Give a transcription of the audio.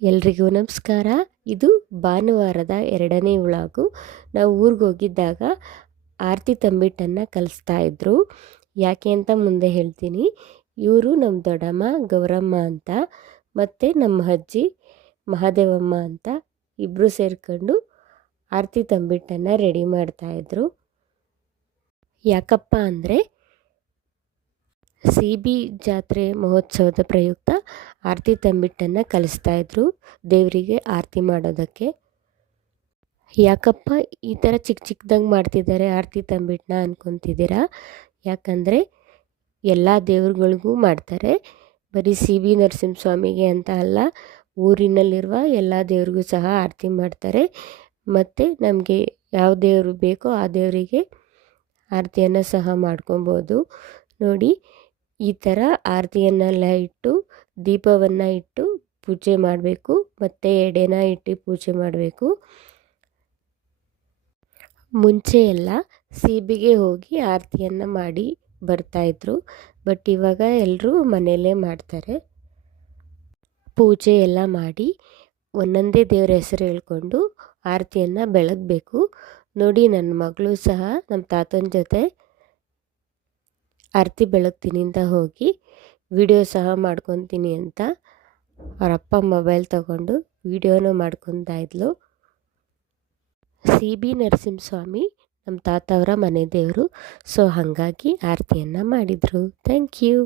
ಎಲ್ರಿಗೂ ನಮಸ್ಕಾರ. ಇದು ಭಾನುವಾರದ 2ನೇ ವ್ಲಾಗು. ನಾವು ಊರಿಗೆ ಹೋಗಿದ್ದಾಗ ಆರತಿ ತಂಬಿಟ್ಟನ್ನು ಕಲಿಸ್ತಾ ಇದ್ರು. ಯಾಕೆ ಅಂತ ಮುಂದೆ ಹೇಳ್ತೀನಿ. ಇವರು ನಮ್ಮ ದೊಡ್ಡಮ್ಮ ಗೌರಮ್ಮ ಅಂತ ಮತ್ತು ನಮ್ಮ ಅಜ್ಜಿ ಮಹಾದೇವಮ್ಮ ಅಂತ ಇಬ್ಬರು ಸೇರಿಕೊಂಡು ಆರತಿ ತಂಬಿಟ್ಟನ್ನು ರೆಡಿ ಮಾಡ್ತಾಯಿದ್ರು. ಯಾಕಪ್ಪ ಅಂದರೆ ಸಿ ಬಿ ಜಾತ್ರೆ ಮಹೋತ್ಸವದ ಪ್ರಯುಕ್ತ ಆರತಿ ತಂಬಿಟ್ಟನ್ನು ಕಲಿಸ್ತಾಯಿದ್ರು ದೇವರಿಗೆ ಆರತಿ ಮಾಡೋದಕ್ಕೆ. ಯಾಕಪ್ಪ ಈ ಥರ ಚಿಕ್ಕ ಚಿಕ್ಕದಾಗಿ ಮಾಡ್ತಿದ್ದಾರೆ ಆರತಿ ತಂಬಿಟ್ಟನ್ನ ಅಂದ್ಕೊತಿದ್ದೀರಾ? ಯಾಕಂದರೆ ಎಲ್ಲ ದೇವ್ರುಗಳಿಗೂ ಮಾಡ್ತಾರೆ, ಬರೀ ಸಿ ಬಿ ನರಸಿಂಹಸ್ವಾಮಿಗೆ ಅಂತ ಅಲ್ಲ, ಊರಿನಲ್ಲಿರುವ ಎಲ್ಲ ದೇವ್ರಿಗೂ ಸಹ ಆರತಿ ಮಾಡ್ತಾರೆ. ಮತ್ತು ನಮಗೆ ಯಾವ ದೇವರು ಬೇಕೋ ಆ ದೇವರಿಗೆ ಆರತಿಯನ್ನು ಸಹ ಮಾಡ್ಕೊಬೋದು. ನೋಡಿ, ಈ ಥರ ಆರತಿಯನ್ನೆಲ್ಲ ಇಟ್ಟು ದೀಪವನ್ನು ಇಟ್ಟು ಪೂಜೆ ಮಾಡಬೇಕು ಮತ್ತು ಎಡೆನ ಇಟ್ಟು ಪೂಜೆ ಮಾಡಬೇಕು. ಮುಂಚೆ ಎಲ್ಲ ಸೀಬಿಗೆ ಹೋಗಿ ಆರತಿಯನ್ನು ಮಾಡಿ ಬರ್ತಾಯಿದ್ರು, ಬಟ್ ಇವಾಗ ಎಲ್ಲರೂ ಮನೆಯಲ್ಲೇ ಮಾಡ್ತಾರೆ. ಪೂಜೆ ಎಲ್ಲ ಮಾಡಿ ಒಂದೊಂದೇ ದೇವರ ಹೆಸರು ಹೇಳ್ಕೊಂಡು ಆರತಿಯನ್ನು ಬೆಳಗಬೇಕು. ನೋಡಿ, ನನ್ನ ಮಗಳು ಸಹ ನಮ್ಮ ತಾತನ ಜೊತೆ ಆರತಿ ಬೆಳಗ್ತೀನಿ ಅಂತ ಹೋಗಿ ವಿಡಿಯೋ ಸಹ ಮಾಡ್ಕೊತೀನಿ ಅಂತ ಅವರಪ್ಪ ಮೊಬೈಲ್ ತಗೊಂಡು ವಿಡಿಯೋನೂ ಮಾಡ್ಕೊತಾ ಇದ್ಲು. ಸಿ ಬಿ ನರಸಿಂಹಸ್ವಾಮಿ ನಮ್ಮ ತಾತ ಅವರ ಮನೆ ದೇವರು, ಸೊ ಹಾಗಾಗಿ ಆರತಿಯನ್ನು ಮಾಡಿದರು. Thank you.